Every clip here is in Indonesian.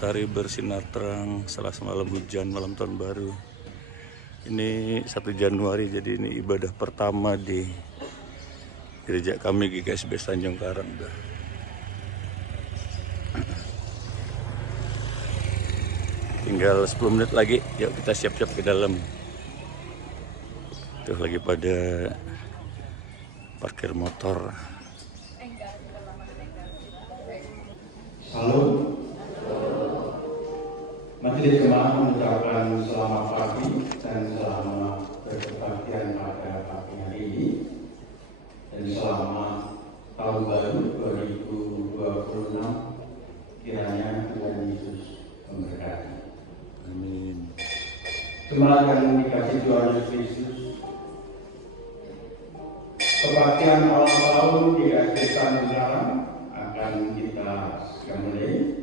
Matahari bersinar terang setelah semalam hujan malam tahun baru. Ini 1 Januari, jadi ini ibadah pertama di gereja kami GKSB Tanjung Karang. Tinggal 10 menit lagi, yuk kita siap-siap ke dalam. Tuh lagi pada parkir motor. Halo, Majelis Jemaat mengucapkan selamat pagi dan selamat berkebaktian pada pagi hari ini, dan selamat tahun baru 2026. Kiranya Tuhan Yesus memberkati. Amin. Jemaat yang dikasihi Tuhan Yesus Kristus, kebaktian awal tahun di GKSB Tanjung Karang akan kita mulai.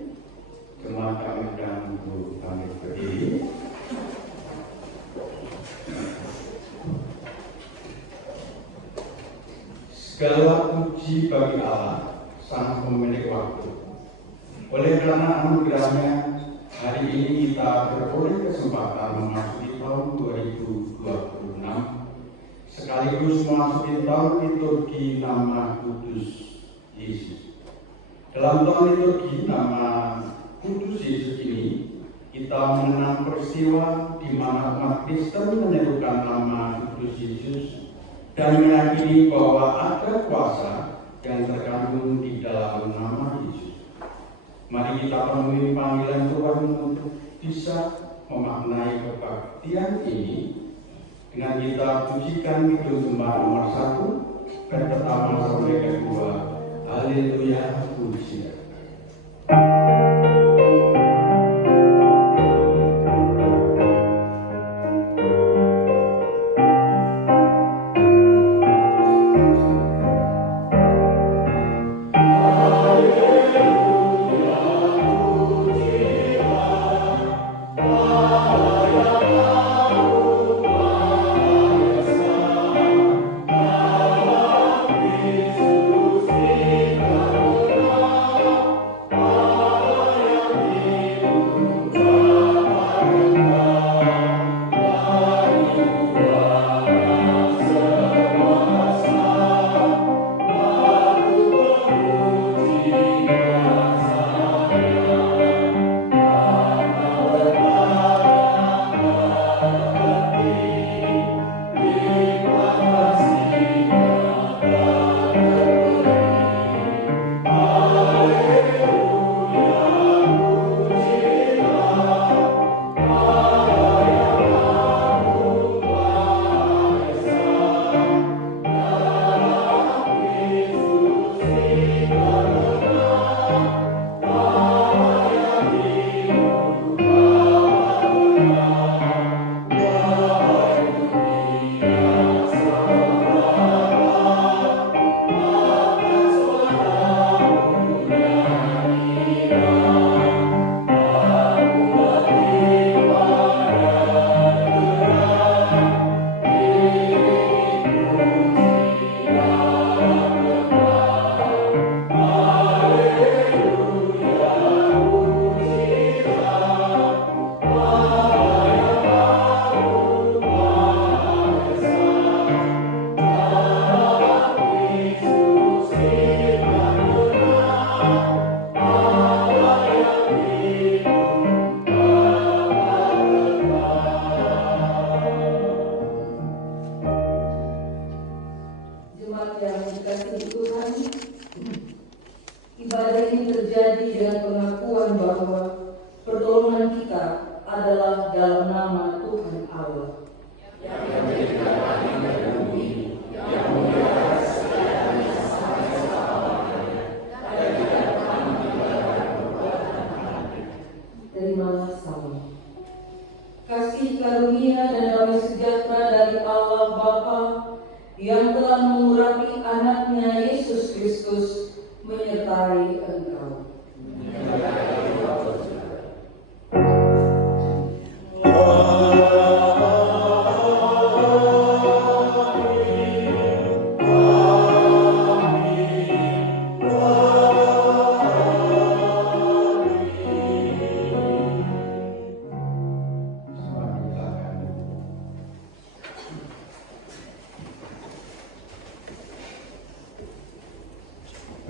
Jemaat kami undang untuk kami berdiri. Segala puji bagi Allah, Sang Pemilik waktu. Oleh karena anugerahnya, hari ini kita beroleh kesempatan memasuki tahun 2026, sekaligus memasuki tahun liturgi nama kudus Yesus. Dalam tahun liturgi nama kudus Yesus ini, kita mengenang peristiwa di mana umat Kristen menyerukan nama kudus Yesus dan meyakini bahwa ada kuasa yang terkandung di dalam nama Yesus. Mari kita penuhi panggilan Tuhan untuk bisa memaknai kebaktian ini dengan kita pujikan Kidung Jemaat nomor 1 dan pertama sampai kedua. Haleluya, puji. Ibadah ini terjadi dengan pengakuan bahwa pertolongan kita adalah dalam nama Tuhan Allah. Terimalah salam. Kasih karunia dan damai sejahtera dari Allah Bapa yang telah mengurapi anaknya Yesus Kristus menyertai engkau.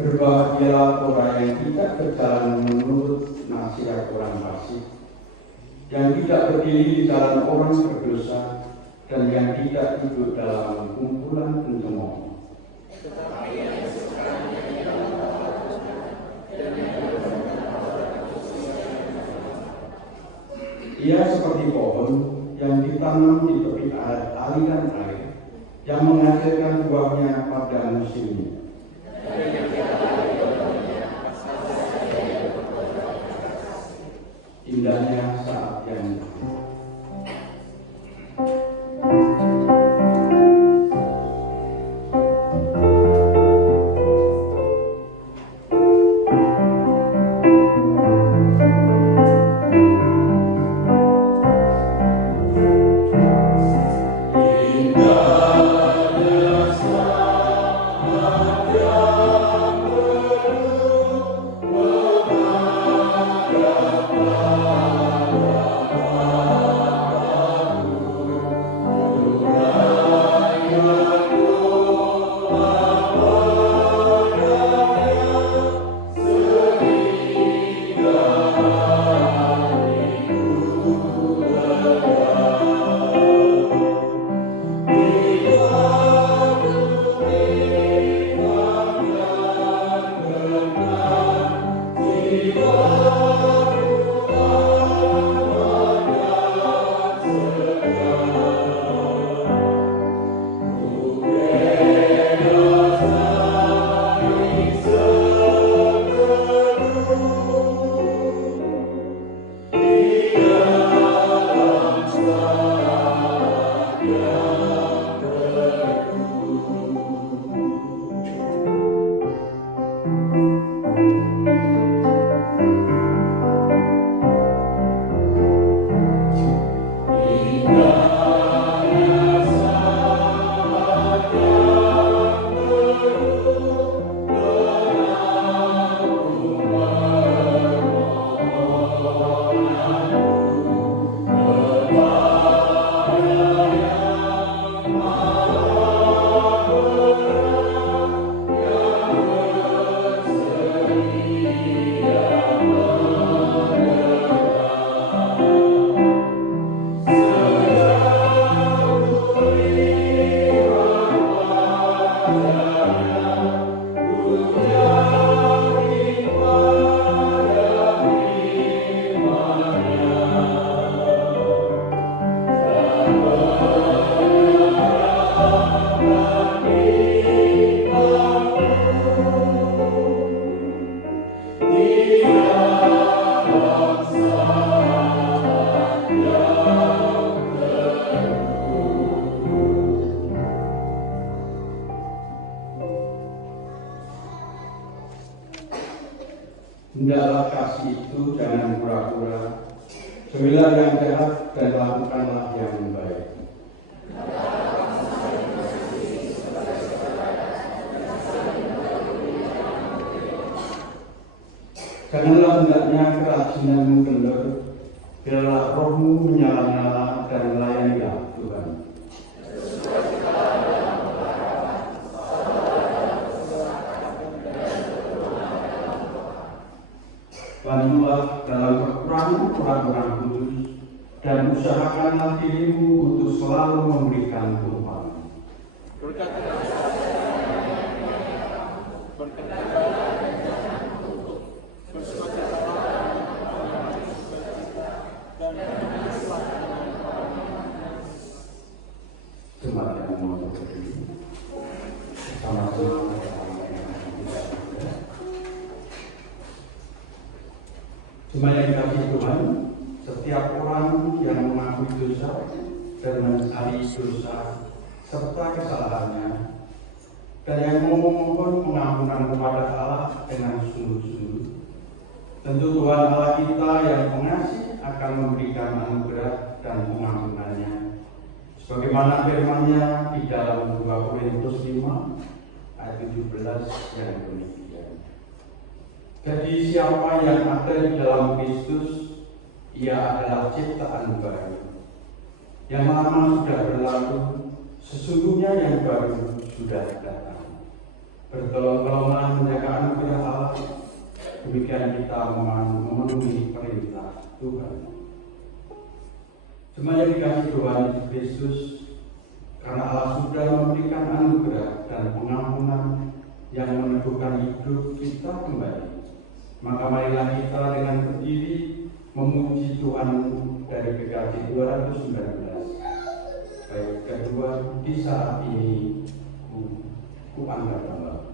Berbahagialah orang yang tidak berjalan menurut nasihat orang fasik, yang tidak berdiri di jalan orang berdosa, dan yang tidak duduk dalam kumpulan pencemooh. Ia seperti pohon yang ditanam di tepi aliran air, yang menghasilkan buahnya pada musimnya. Indahnya saat yang hendaklah kasih itu jangan pura-pura, jauhilah yang jahat dan lakukanlah yang baik. Janganlah hendaknya kerajinanmu kendor, biarlah rohmu menyala-nyala dan layanilah Tuhan. Bantulah dalam kekurangan orang-orang kudus dan usahakanlah dirimu untuk selalu memberikan tumpang. Jemaat yang mau berdiri sama-sama. Jemaat yang dikasihi Tuhan, setiap orang yang mengakui dosa dan mencari dosa serta kesalahannya, dan yang memohon pengampunan kepada Allah dengan sungguh-sungguh, tentu Tuhan Allah kita yang pengasih akan memberikan anugerah dan pengampunannya, sebagaimana firman-Nya di dalam 2 Korintus 5 ayat 17 yang demikian. Jadi siapa yang ada di dalam Kristus, ia adalah ciptaan baru. Yang lama sudah berlalu, sesungguhnya yang baru sudah datang. bertolong-tolongan menjaga anugerah Allah, demikian kita memenuhi perintah Tuhan. Semuanya dikasih Tuhan Yesus Kristus, karena Allah sudah memberikan anugerah dan pengampunan yang meneguhkan hidup kita kembali. Maka marilah kita dengan berdiri memuji Tuhan dari PKJ 219. Baik kedua di saat ini ku angkat kembali.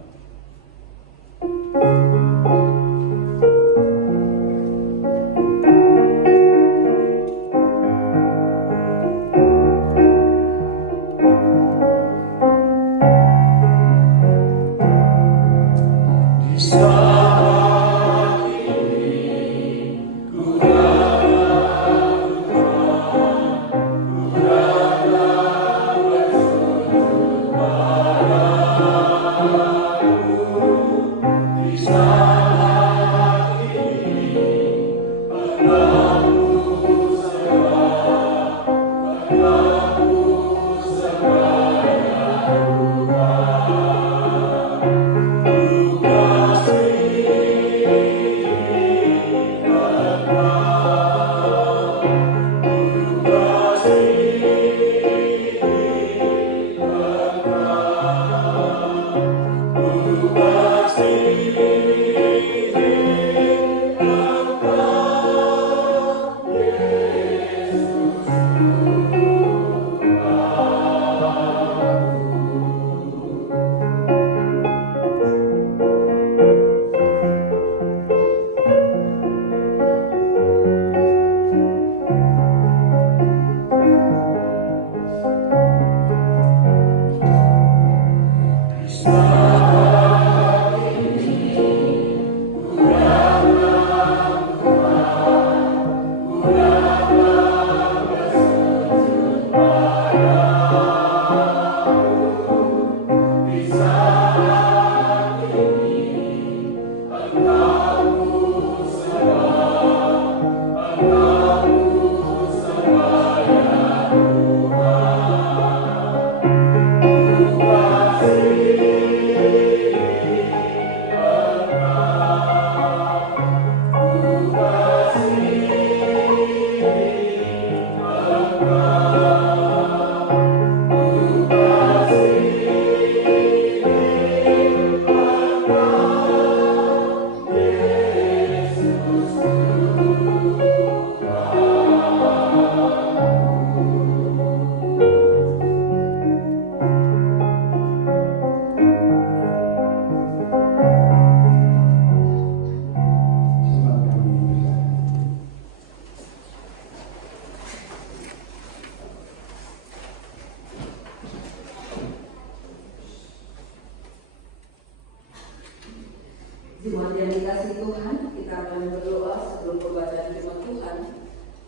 Jemaat yang dikasihi Tuhan, kita akan berdoa sebelum pembacaan firman Tuhan,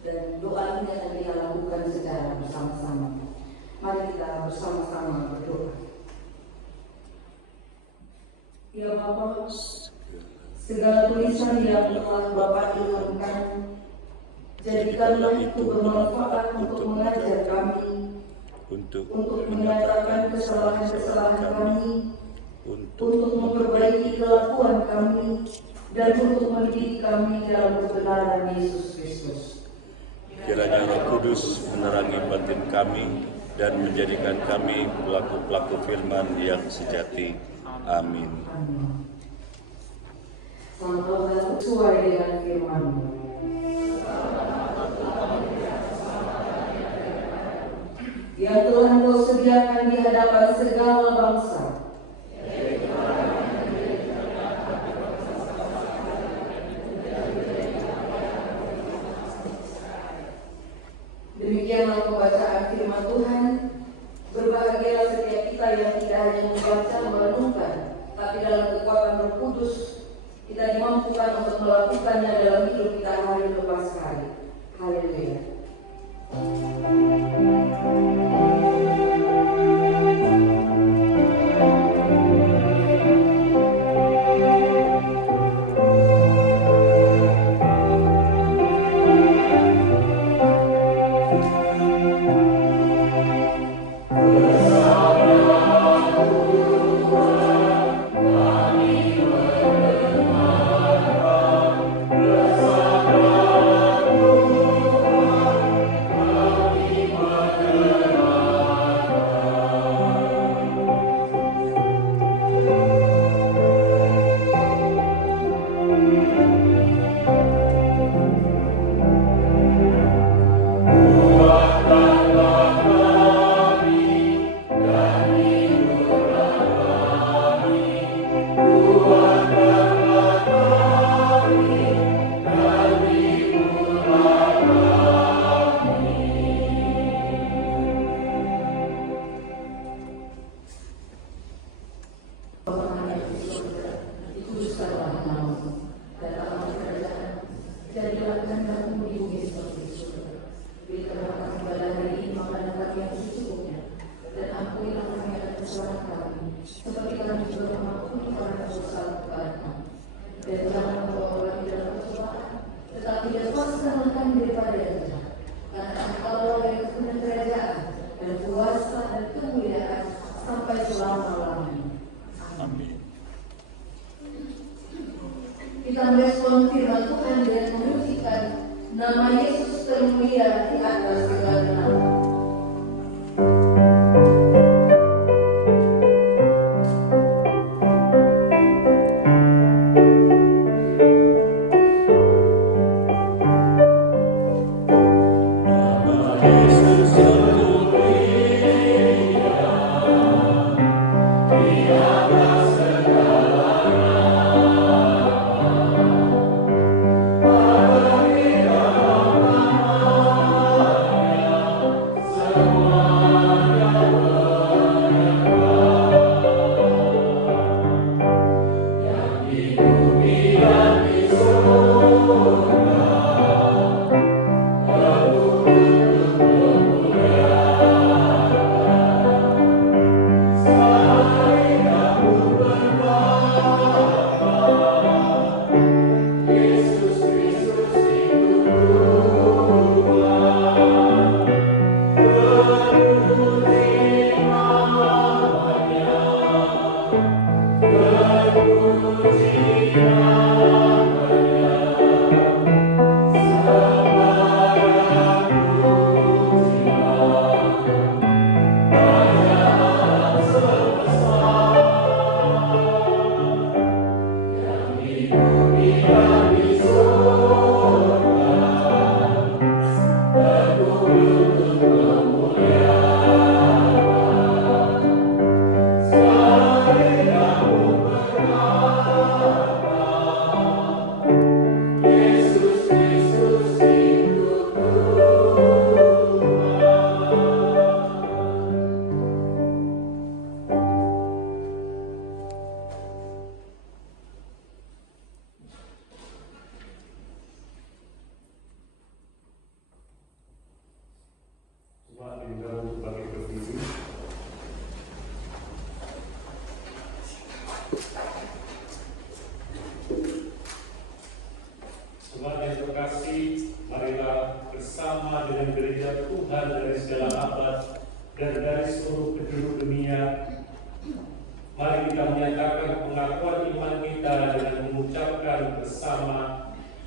dan doa ini akan kita lakukan secara bersama-sama. Mari kita bersama-sama berdoa. Ya Bapa, segala tulisan yang telah Bapa ilhamkan, jadikanlah itu bermanfaat untuk mengajar kami, untuk menyatakan kesalahan-kesalahan kami, untuk memperbaiki kelakuan kami, dan untuk mendidik kami dalam kebenaran Yesus Kristus. Kiranya Roh Kudus menerangi batin kami dan menjadikan kami pelaku-pelaku firman yang sejati. Amin. Selamat sesuai dengan firman-Mu. Yang telah Engkau sediakan di hadapan segala bangsa. Demikianlah pembacaan firman Tuhan. Berbahagialah setiap kita yang tidak hanya membaca, merenungkan, tapi dalam kekuatan Roh Kudus kita dimampukan untuk melakukannya dalam hidup kita hari lepas hari. Haleluya. Nama Yesus termulia di atas segala nama. Jemaat yang terkasih, marilah bersama dengan gereja Tuhan dari segala abad dan dari seluruh penjuru dunia, mari kita menyatakan pengakuan iman kita dengan mengucapkan bersama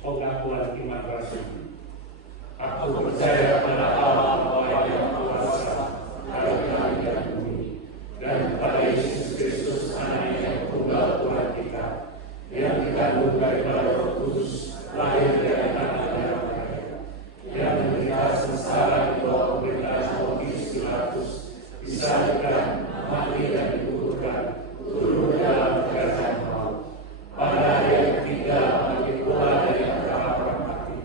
pengakuan iman rasuli. Aku percaya pada Allah Bapa yang kuasa, Bapa langit dan bumi, dan pada Yesus Kristus Anak yang tunggal Tuhan kita, yang dikandung daripada Roh Kudus, lahir dari tanah darah Maria, yang menderita sengsara di bawah pemerintahan Pontius Pilatus, disalibkan, mati dan dikuburkan, turun ke dalam kerajaan maut. Pada hari yang ketiga bangkit pula dari antara orang mati,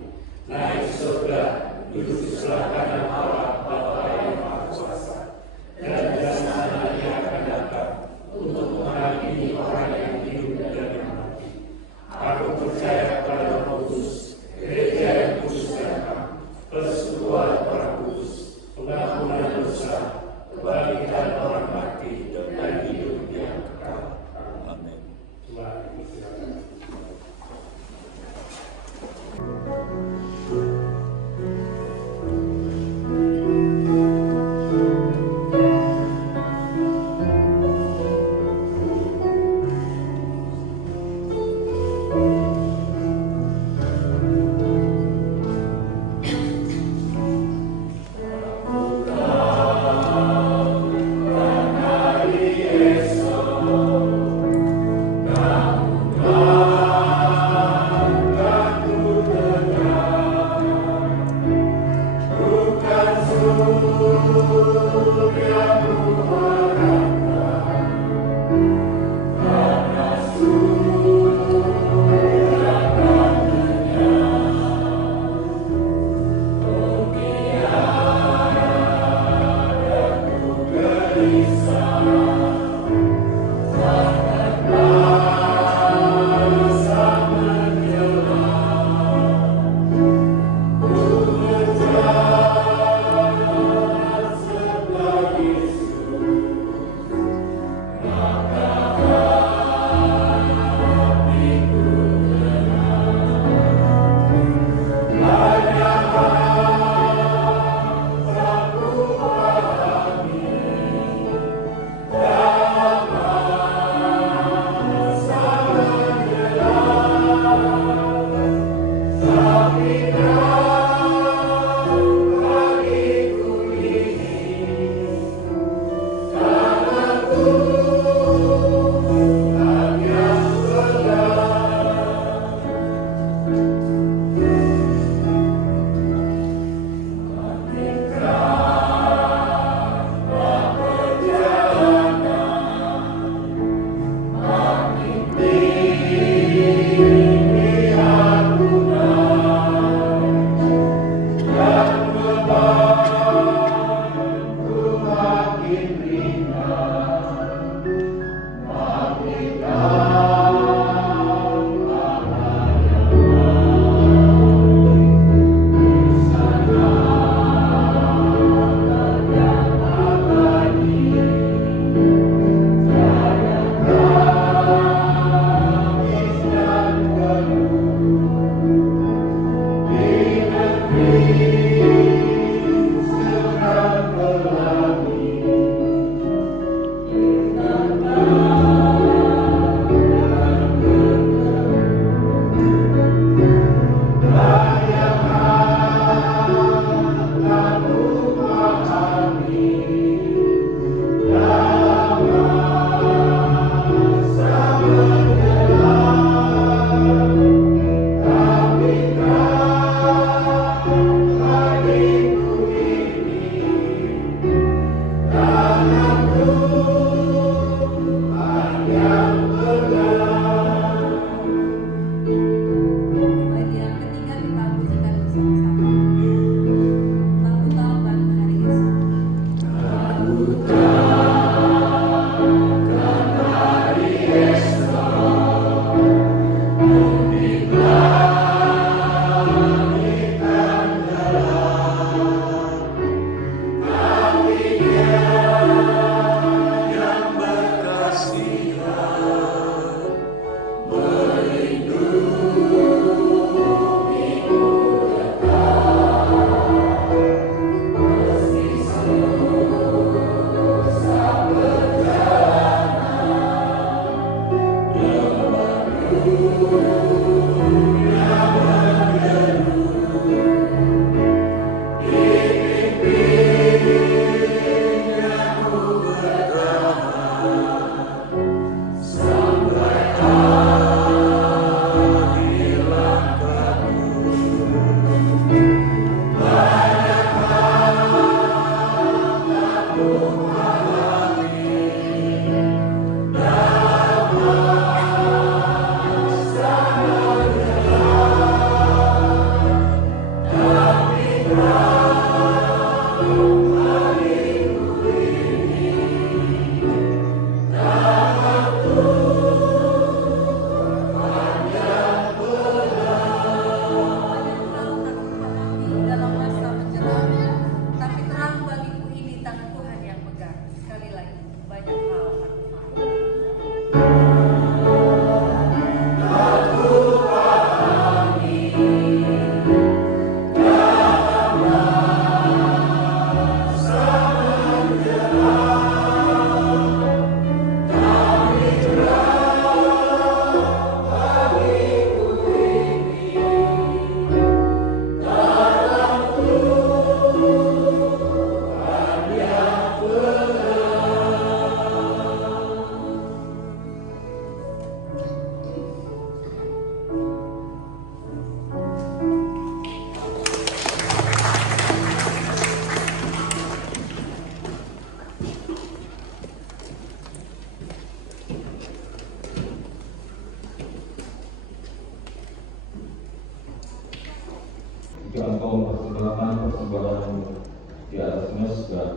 mempersembahkan persembahanmu di atas mezbah,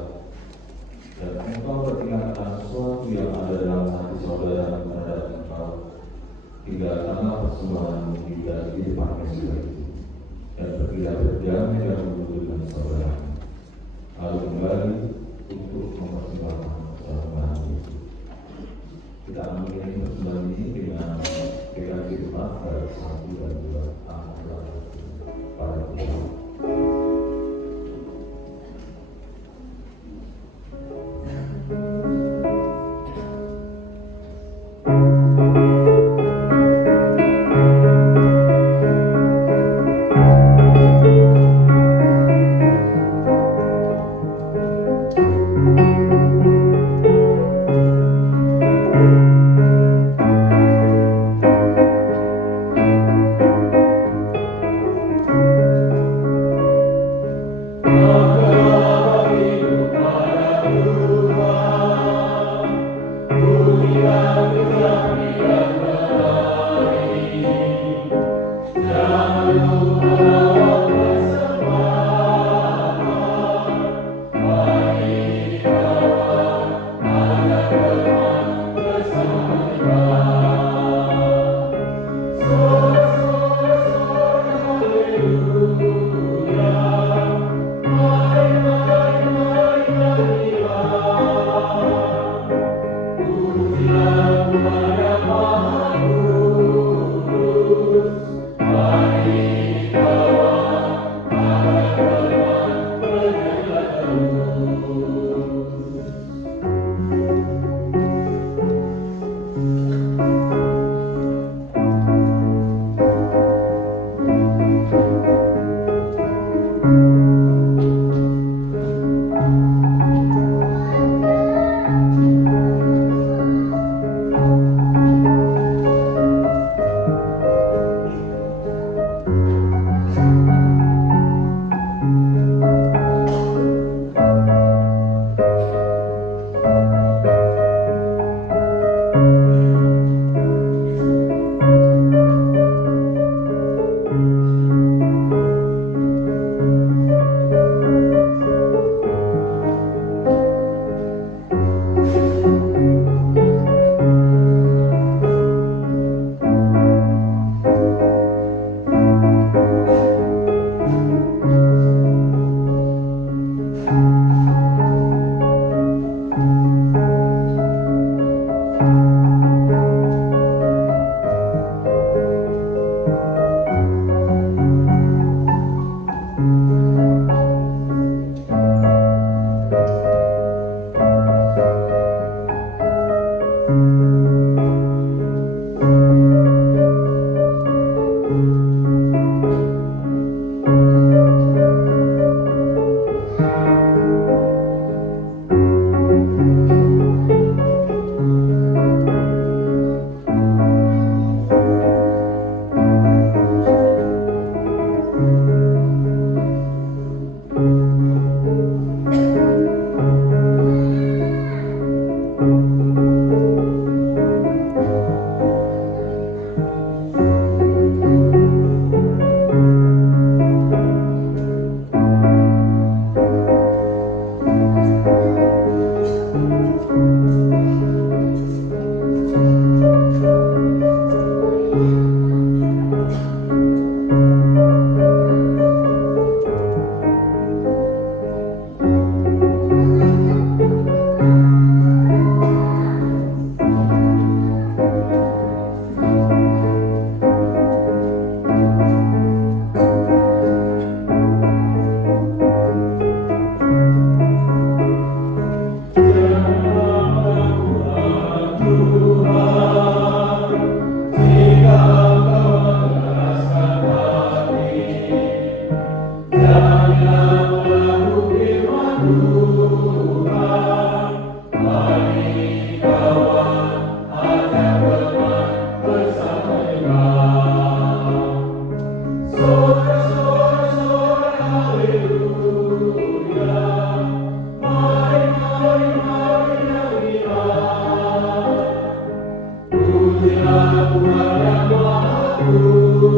dan engkau beringatkan sesuatu yang ada dalam hati saudara terhadap engkau, hingga tanah persembahanmu tidak di depan mezbah itu, dan pergilah berdamai dahulu dengan saudara, lalu kembali untuk mempersembahkan persembahan itu. Kita mengirim persembahan ini dengan firman ayat 1 dan 2 pada Tuhan.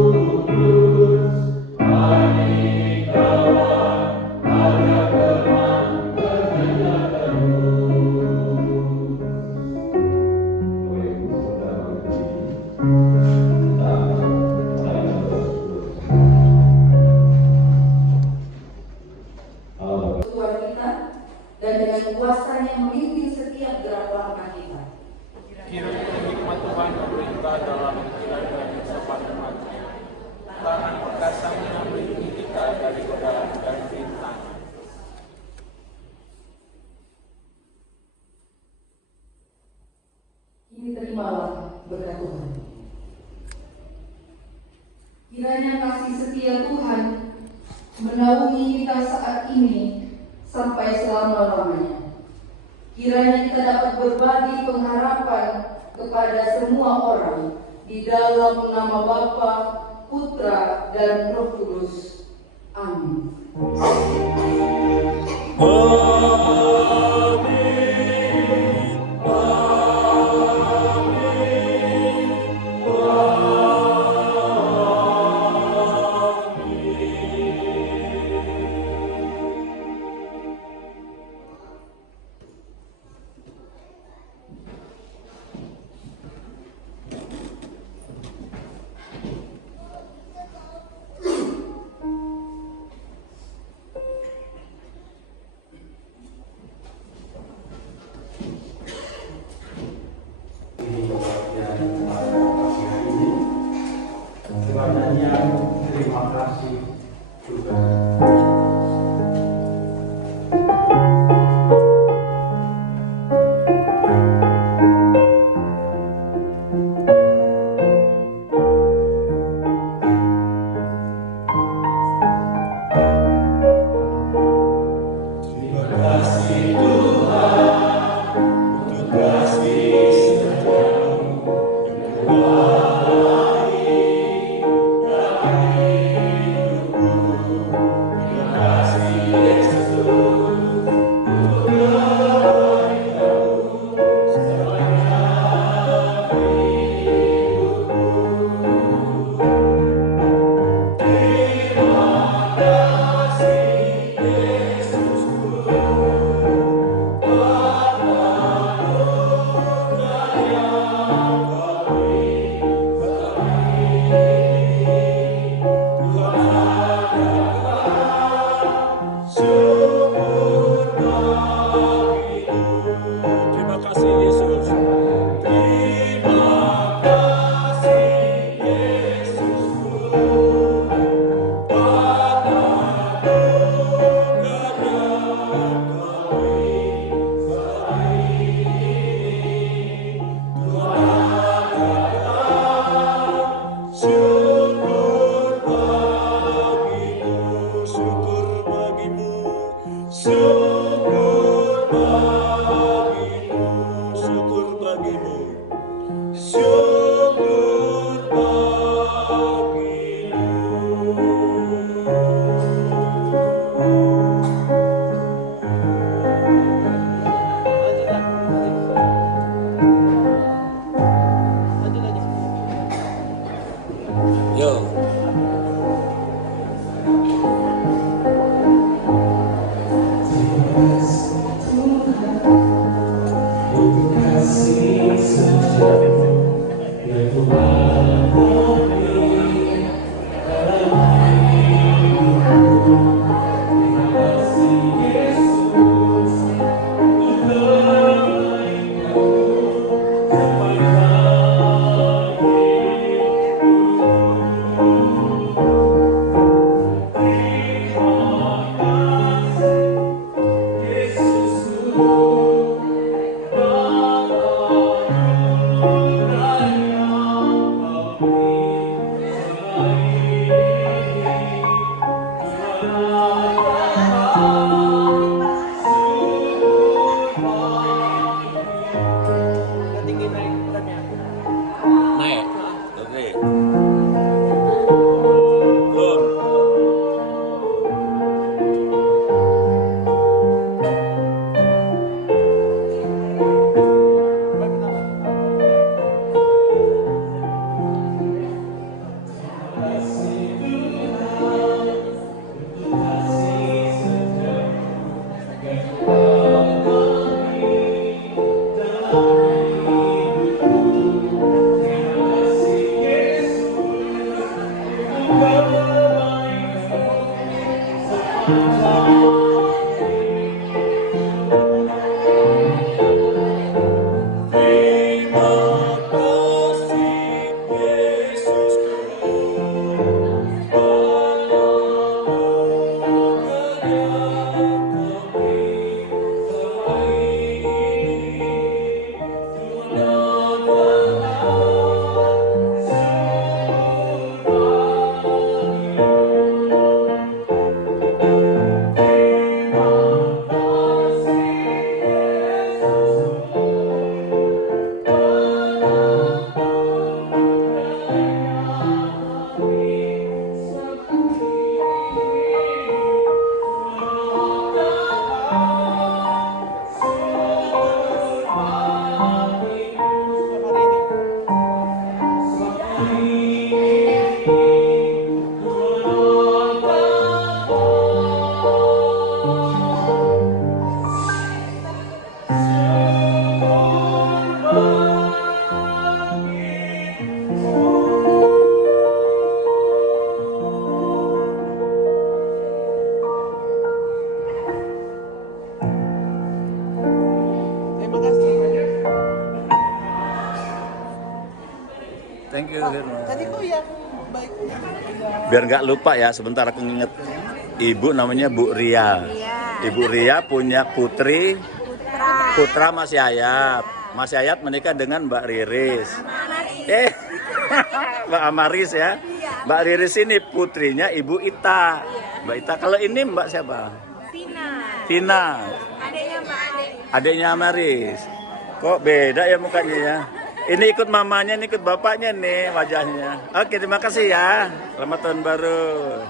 Kudus, Manika kuasanya memimpin setiap gerak langkah kita. Kiranya hikmat Tuhan memerintah dalam menjalani kehidupan umatnya. Tangan perkasanya melindungi kita dari godaan dan rintangan. Ini terimalah berkat Tuhan. Kiranya kasih setia Tuhan menaungi kita saat ini sampai selama-lamanya. Kiranya kita dapat berbagi pengharapan kepada semua orang di dalam nama Bapa, Putra, dan Roh Kudus. Amin. Terima kasih juga. you Firman. Tadi kok yang baik Biar nggak lupa ya, sebentar aku nginget. Ibu namanya Bu Ria. Ibu Ria punya putra Mas Yayat. Mas Yayat menikah dengan Mbak Riris. Mbak Amaris ya. Mbak Riris ini putrinya Ibu Ita. Mbak Ita. Kalau ini Mbak siapa? Vina. Adiknya Amaris. Kok beda ya mukanya ya? Ini ikut mamanya, ini ikut bapaknya nih wajahnya. Oke, terima kasih ya. Selamat tahun baru.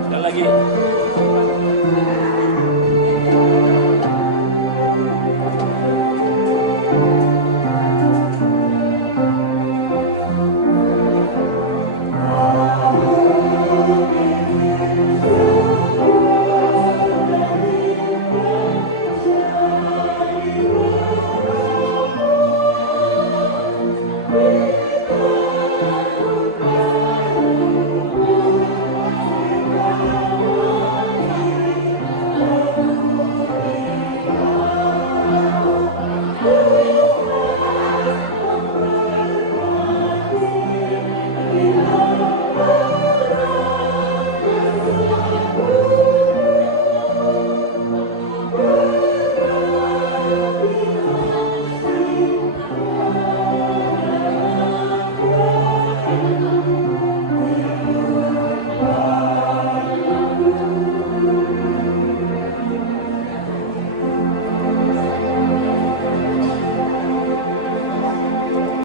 Sekali lagi.